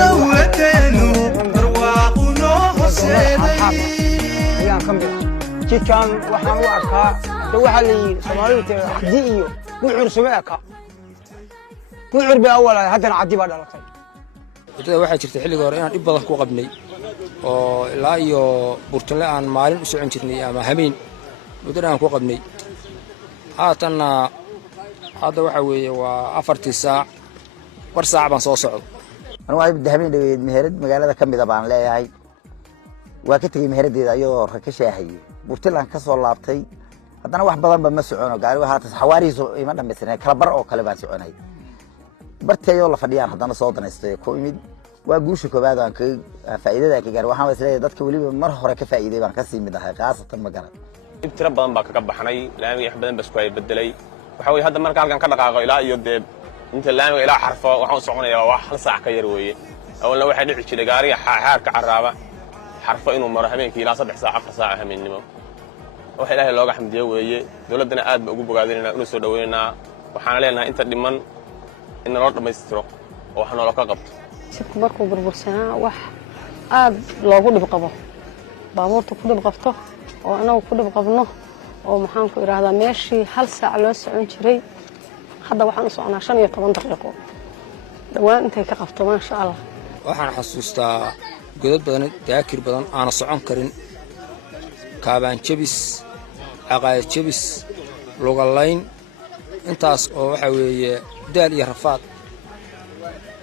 dawladeenu barwaaquna horseeday ayaan ka mid jidkan waxaan u arkaa waxa la yiri Soomaalidu xadii iyo guuxur sameeyka guuxur baa awal haddana caddi baa dhalatay wadada waxaa jirta xilliga hore inaan dhib badan ku qabnay oo ilaa iyo burtale aan maalin u socon jirnay ama habeen wadada aan ku qabnay haatanna hadda waxa weeye waa 4 saac war saac baan soo socdo أنا واحد دهمين مهرد مقالة كم إذا بان لا هاي وقتي مهرد إذا يو ركشة هي بورتلان كسر لابتي هذا واحد بدل بمسعونه قالوا هات حواري إيمان مثلا كلبر أو كلبان سعونه هاي برتي يلا فديان هذا صوتنا استيقظ يمد وأقولش كبعد عن فائدة ذاك قالوا وحنا بس لا ضدك ولي مرة كفائدة بان كسي من ده خاصة مقالة تربى ضم باك كبحني لا يحبذن بس كوي بدلي وحاول هذا مرة كان كذا لا يد انت اللام الى حرفه waxaan soconayaa wax hal saac ka yar weeye awalna waxa dhici jiray gaariga xaarka caraaba xarfo inuu maro habeenkii ilaa 3 saac 4 saac habeenimo waxa ilaahay looga xamdiyo weeye dawladana aad ba ugu bogaadinayna inuu soo dhaweynaa waxaan leenahay inta dhiman in loo dhameystiro oo wax nolol ka qabto sidku markuu burbursanaa wax aad loogu dhib qabo baabuurta ku dhib qabto oo anagu ku dhib qabno oo maxaan ku iraahdaa meeshii hal saac loo socon jiray hadda waxaan u soconaa 15 daqiiqo dhawaan intay ka qabto ma sha Allah waxaan xasuustaa godad badan daakir badan aan socon karin kaabaan jabis aqaay jabis lugalayn intaas oo waxa weeye daal iyo rafaad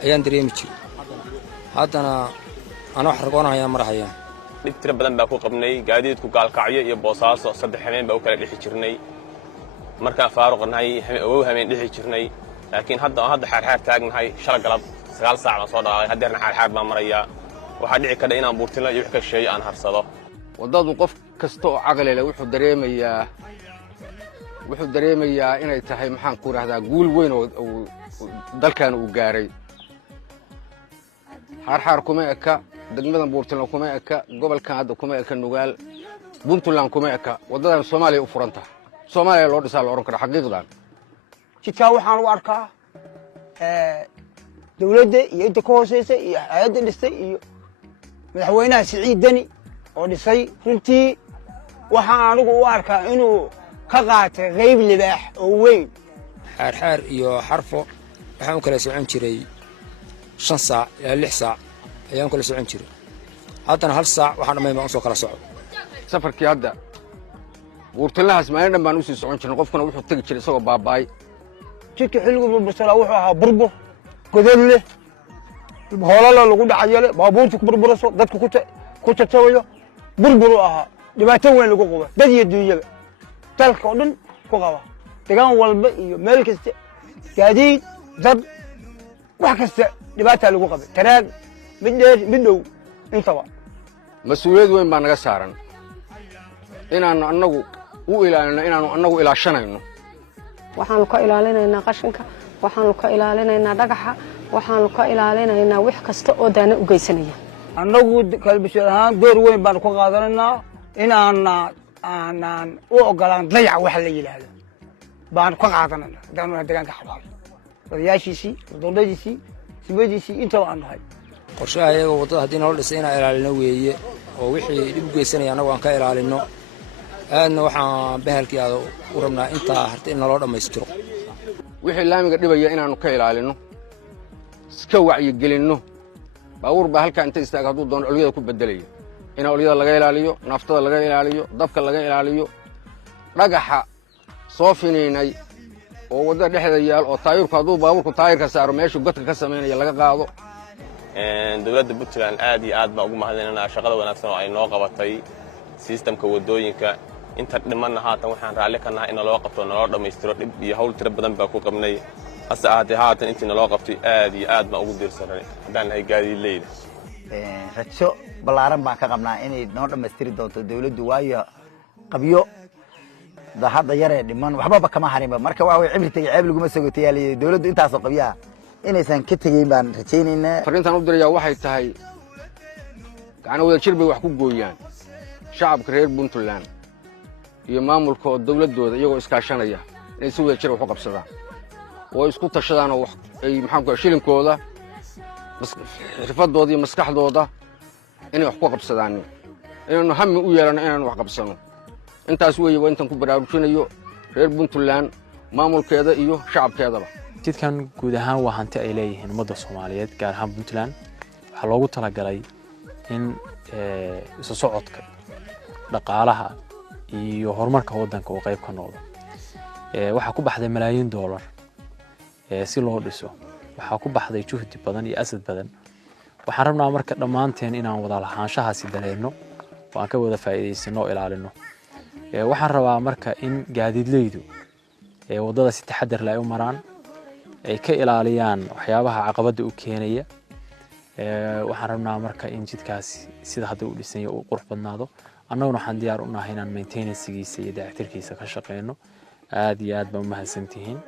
ayaan dareemi jiray haddana ana wax ragoonayaa marahayaan dhib tira badan baa ku qabnay gaadiidku gaalkacyo iyo boosaaso 3 habeen baa u kala dhixi jirnay markaan faaruqnahay habeen dhixi jirnay laakiin hadda xaar taagnahay shalay galab 9 saac aan soo dhaqay hadeerna xaar baan marayaa waxa dhici kara inaan buurtino iyo wax ka sheey aan harsado wadadu qof kasto oo aqal leh wuxuu dareemayaa inay tahay maxaan ku raahdaa guul weyn oo dalkan uu gaaray xaar kuma eka degmadan buurtino kuma eka gobolkan hadda kuma eka nugaal Puntland kuma eka wadadan Soomaaliya u furanta Soomaaliya loo dhisaa la oran karo xaqiiqdan jidka waxaan u arkaa dawladda iyo inta ka hooseysa iyo hay'adda dhistay iyo madaxweynaha Siciid Dani oo dhisay runtii waxaan anigu u arkaa inuu ka qaatay qayb libaax oo weyn xaar iyo xarfo waxaan kala socon jiray 5 saac ilaa 6 saac ayaan kala socon jiray haddana hal saac waxaan dhammayn u soo kala socdo safarkii hadda buurtalahaas maalin dhan baan u sii socon jirnay qofkuna wuxuu tagi jiray isagoo baabaay jidka xilligu burbursanaa wuxuu ahaa burbur godad leh hoolala lagu dhacayo baabuurtu ku burburayso dadku ku tatawayo burbur u ahaa dhibaato weyn lagu qabo dad iyo dunyaba dalka oo dhan ku qaba deegaan walba iyo meel kasta gaadiid dad wax kasta dhibaato lagu qabay taraag mid dheer mid dhow intaba mas'uuliyad weyn baa naga saaran inaan anagu u ilaalino inaanu anagu ilaashanayno waxaanu ka ilaalinaynaa qashinka waxaanu ka ilaalinaynaa dhagaxa waxaanu ka ilaalinaynaa wax kasta oo daana u geysanaya anagu kalbishada ahaan door weyn baan ku qaadanaynaa inaan u ogolaan dayac wax la yiraahdo baan ka qaadanaynaa hadaan deegaanka xabaal wadayaashiisii dowladdiisii sibadiisii inta aan nahay qorshaha iyaga wadada haddii noo dhisay inaan ilaalino weeye oo wixii dhib u geysanaya anagu aan ka ilaalino aadna waxaan bahalkii aad u rabnaa intaa harta in loo dhameystiro wixii laamiga dhibaya inaanu ka ilaalino iska wacyi gelinno baabuur baa halka inta istaaga hadduu doono olyada ku bedelaya in olyada laga ilaaliyo naftada laga ilaaliyo dabka laga ilaaliyo dhagaxa soo finiinay oo wadada dhexdeeda yaal oo taayirku hadduu baabuurku taayirka saaro meeshu godka ka sameynaya laga qaado dawladda Puntland aad iyo aad baan ugu mahadcelinayaa shaqada wanaagsan oo ay noo qabatay systemka wadooyinka inta dhimanna haatan waxaan raalli ka nahay in loo qabto nolol dhameystiro dhib iyo hawl tiro badan baa ku qabnay hase ahaatee haatan intii loo qabtay aad iyo aad baan ugu diirsanay haddaan nahay gaadiidleyda rajo ballaaran baan ka qabnaa inay noo dhameystiri doonto dawladdu waayo qabyo hadda yaree dhiman waxba kama harinba marka waa way cimri tagay ceeb laguma sogotay dawladdu intaas oo qabyaa inaysan ka tagayn baan rajaynaynaa fariintan u dirayaa waxay tahay gacan wada jir bay wax ku gooyaan shacabka reer Puntland iyo maamulka dawladooda iyagoo iskaashanaya inay si wada jir wax u qabsadaan oo isku tashadaan oo ay maxaan ku shilinkooda xirfadooda iyo maskaxdooda inay wax ku qabsadaan inaanu hammi u yeelano inaanu wax qabsano intaas weeye waa intaan ku baraarujinayo reer Puntland maamulkeeda iyo shacabkeedaba jidkan guud ahaan waa hanti ay leeyihiin ummadda Soomaaliyeed gaar ahaan Puntland waxa loogu talagalay in isu socodka dhaqaalaha iyo horumarka waddanka uu qayb ka noqdo waxa ku baxday malaayiin dollar si loo dhiso waxa ku baxday juhdi badan iyo asad badan waxaan rabnaa marka dhamaanteen inaan wada lahaanshahaasi dareeno oo aan ka wada faa'iideysano ilaalino waxaan rabaa marka in gaadiidleydu wadada si taxaddar leh u maraan ay ka ilaaliyaan waxyaabaha caqabada u keenaya waxaan rabnaa marka in jidkaasi sida hadda u dhisan yahay uu qurux badnaado annaguna waxaan diyaar u nahay inaan maintenance-giisa iyo dayactirkiisa ka shaqeyno aad iyo aad baan u mahadsantihiin